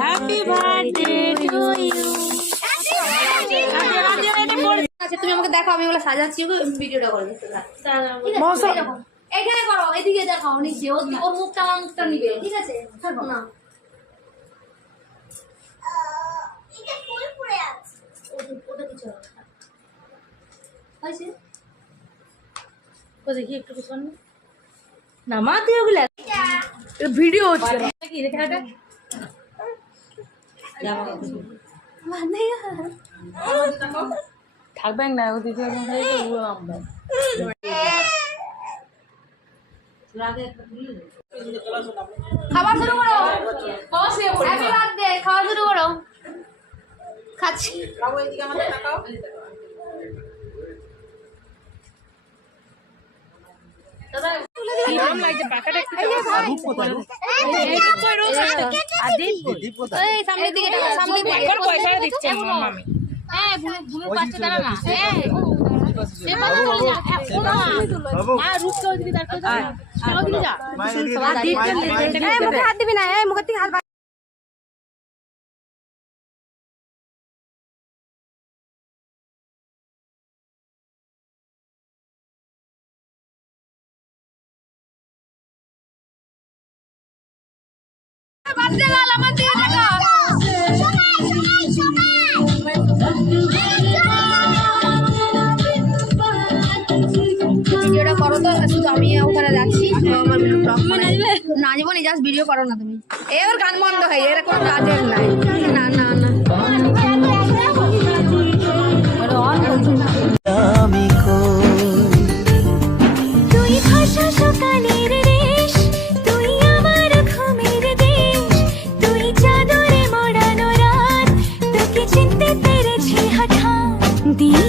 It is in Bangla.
Happy birthday to you. তুমি আমাকে দেখো, আমি ওগুলো সাজাচ্ছি, ভিডিওটা করবে। এখানে করো, এদিকে দেখাও, নিচে ওর মুখটা আমার মুখটা নিবে, ঠিক আছে? না দেখি একটু পিছন নামাতে ওগুলা ভিডিও হচ্ছে কি দেখে থাকবেন না দিদি খাওয়া শুরু করো, হ্যাপি বার্থডে, খাওয়া শুরু করো। খাচ্ছি, সামনের দিকে পয়সা দিচ্ছে হাত দিবি না, মুখের থেকে হাত ভিডিওটা করো তো, শুধু আমি ওখানে যাচ্ছি, নাচবো না, জাস্ট ভিডিও করো না তুমি। এবার গান বন্ধ হয়, এর কোনো কাজের নাই। না না না তুই ভাষা সকালের রেশ, তুই আমার ঘুমের দেশ, তুই চাদরে মোড়ানো রাত, তোকে চিনতে পেরেছি হঠাৎ দিয়ে